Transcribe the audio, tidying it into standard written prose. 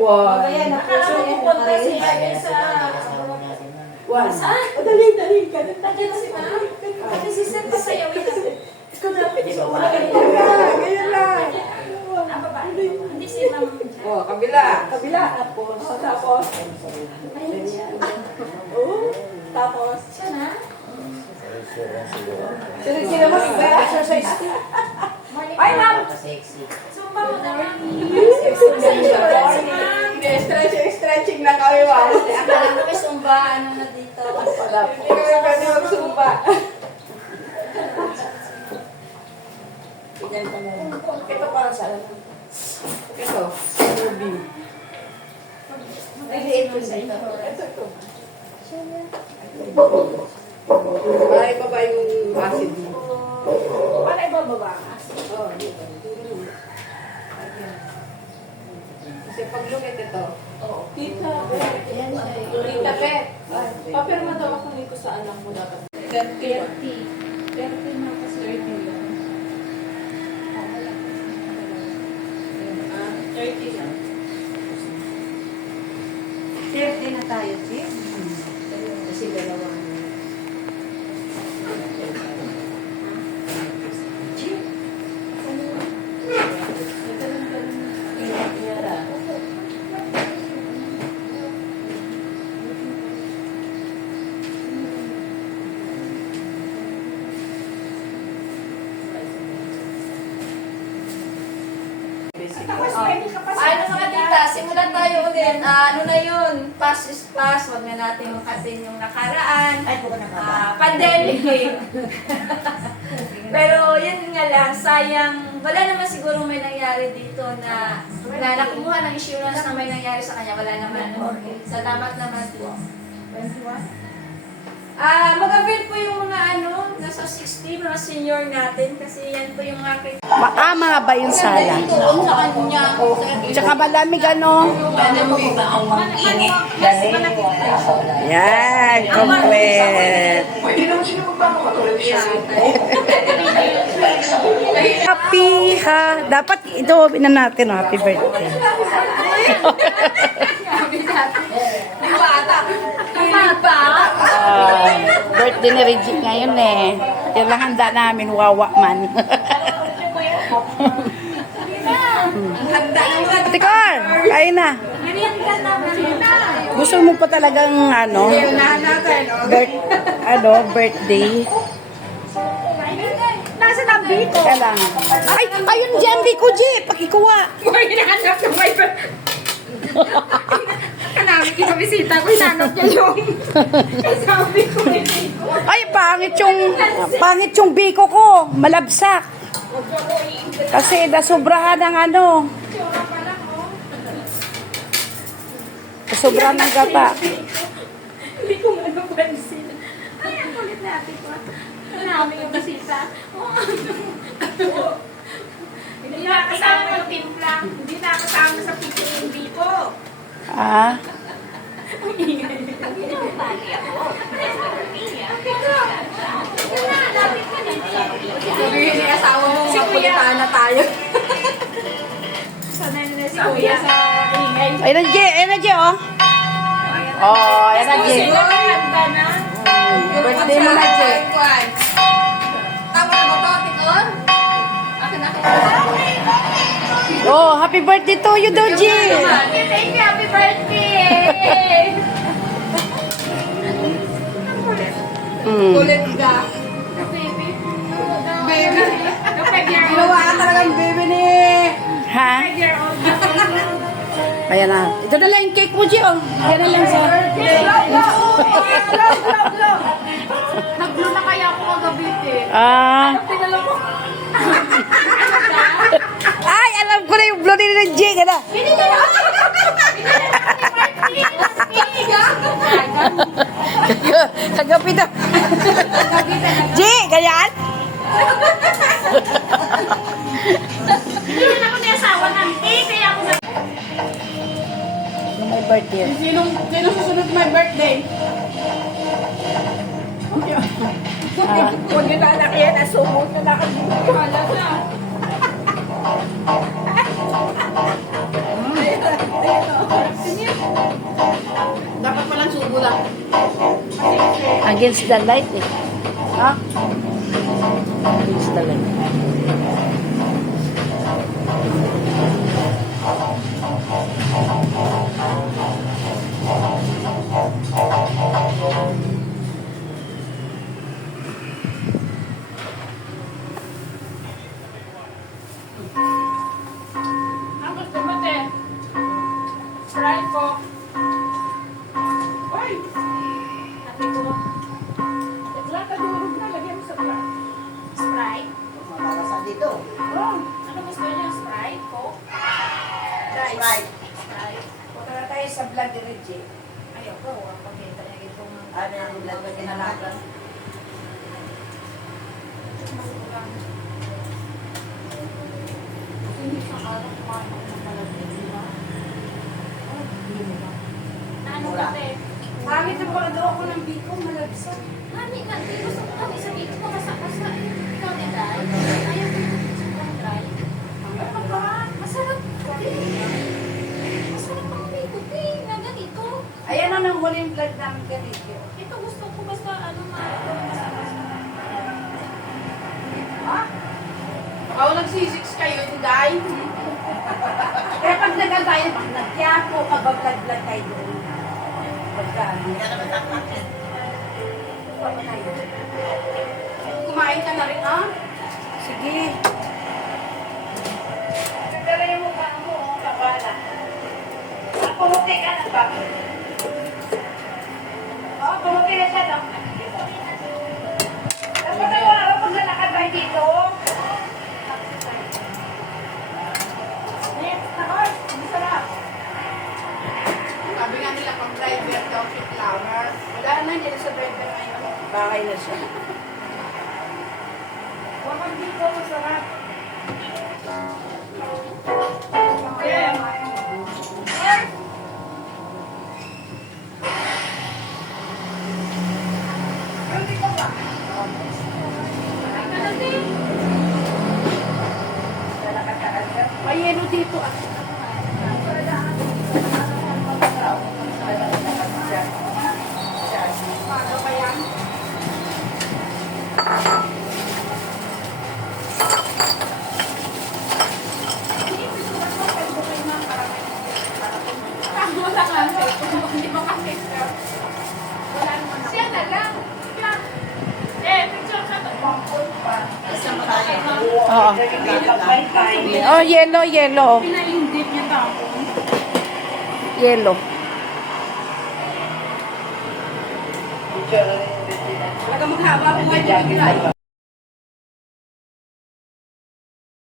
one. Akala ko pupunta si Ariel sa... One. Saan? Dali. Nandiyan na si Ma'am. Kasi si Seth pasayawin natin. Ikaw dapat ikaw wala ganyan lang. Ang babae. Hindi si Ma'am. Oh, kabila. Tapos. Oh, tapos. Siya na? Sino mo exercise? Ay, ma'am! Sumba mo naman. Stretching na kami, ma'am. Akala ko may sumba. Ano na dito? Hindi kami pwede magsumba. Ito para sa ano? Ito, movie. Ito. Para ibaba yung acid mo. Para ibababa. Oo, dito. Kasi pag lumit ito. Tita, Yan siya. Tita Pet. Papirma daw ako nito sa anak mo dapat. 30 na kasi. 30 lang. 30 lang. 30 na tayo, Chief. Kasi dalawa. Chief. Ano mga tita, simulan tayo ulit. Ano na yun? Past is past. Huwag na natin makasin yung nakaraan. Pandemic eh. Pero yun nga lang, sayang. Wala naman siguro may nangyari dito na nakumuha ng insurance na may nangyari sa kanya. Wala naman. Salamat naman po. 21? Mag-avail po yung mga nasa 60, mga senior natin. Kasi yan po yung aking... Maama ba yung sala? Doon sa kanya. Tsaka malamig ano? Yan, complete. Happy ha. Dapat ito na natin, happy birthday. Birthday ni Reggie ngayon eh. Yan lang handa namin, wawa man. Tikor, kain na. Gusto mo pa talagang birthday? Nasa tabi ko. Kaya lang. Ay, ayun dyan, Biko G, pakikuha. Boy, hinahanap ng my friend. Kanami kinabisita ko, hinanap niya yung kasabi ko. Ay, pangit yung Biko ko, malabsak. Kasi nasobrahan ng nasobrahan ng gata. Hindi ko nga napansin. Ay, ang kulit natin ko. Kanami yung bisita. Hindi nakakasama yung timpla. Hindi nakakasama sa picture yung Biko. Ah, Ang ingay. Ang ingay ako. Sabihin ni asawa mo, mapulitaan na tayo. Sanay na si Kuya sa ingay. ayun na, G, oh. Oh, ayun na, G. Sila may handa na. Birthday mo na, Che. Tama na ba ito, Tikon? Akin. Oh, happy birthday to you, daw, G. Thank you, happy birthday! Kulit ka. Baby. Baby. The 5-year-old. Ginawa ka talagang baby ni... Ha? 5-year-old. Ayan na. Ito na lang yung cake mo, G, oh. Ayan na lang sa... Nag-blue na kaya ako kagabi eh. Ah. Tinala mo. Ay, alam ko na yung blow ni G, gana. Binigyan na ako. Kagabi na. G, ganyan? Hindi na ako ni asawa ng kaya ako na... May birthday. Sino susunod my birthday? Huwag yung anak yan, asumot na nakagito. Wala na. against the light eh. Ha? Against the light. Ang gusto mo, te? Sprite ko. Uy! Ate ko. Bigla ka durog na. Lagyan mo sa bra. Sprite? Oh, Ano gusto niya? Sprite? Coke? Right. Sprite? Punta na tayo sa vlog ni Reggie. Ayoko. Ang pagkita niya itong... Ano yung vlog na kinalaban? Ano ka, te? Pangit na pala daw ako ng biko, malagsa. Mami, nanti, gusto ko kami sa dito. Kasa, ikaw din, Day. Ayaw ko yung sobrang dry. Ano ba? Masarap. Masarap ang biko, te. Na ganito. Ayan na nang huling vlog namin ganito. Ito gusto ko basta ano masarap. Ha? Baka nagsisiks kayo, Day. Kaya pag nagagaya, pag nagtiyapo, mag-vlog-vlog tayo doon. Pagka, Kumain ka na rin, ha? sige. Pero yung mukha mo, kabala. Pumuti ka na ba? Oo, pumuti na siya, no? Dapat na yung araw pag lalakad tayo dito. Masarap. Sabi nga nila, pang driver daw si Flower. Wala na, hindi na sa driver ngayon. Bakay na siya. Huwag dito, masarap. May yelo dito, ah. Paano ba yan? Tama lang lang, hindi mo kasi wala naman ako. Siya na lang. Picture ka to. Oo. Oh, yellow, yellow. Pinaindip niya tapos. Yellow. Talaga maghaba ko ngayon.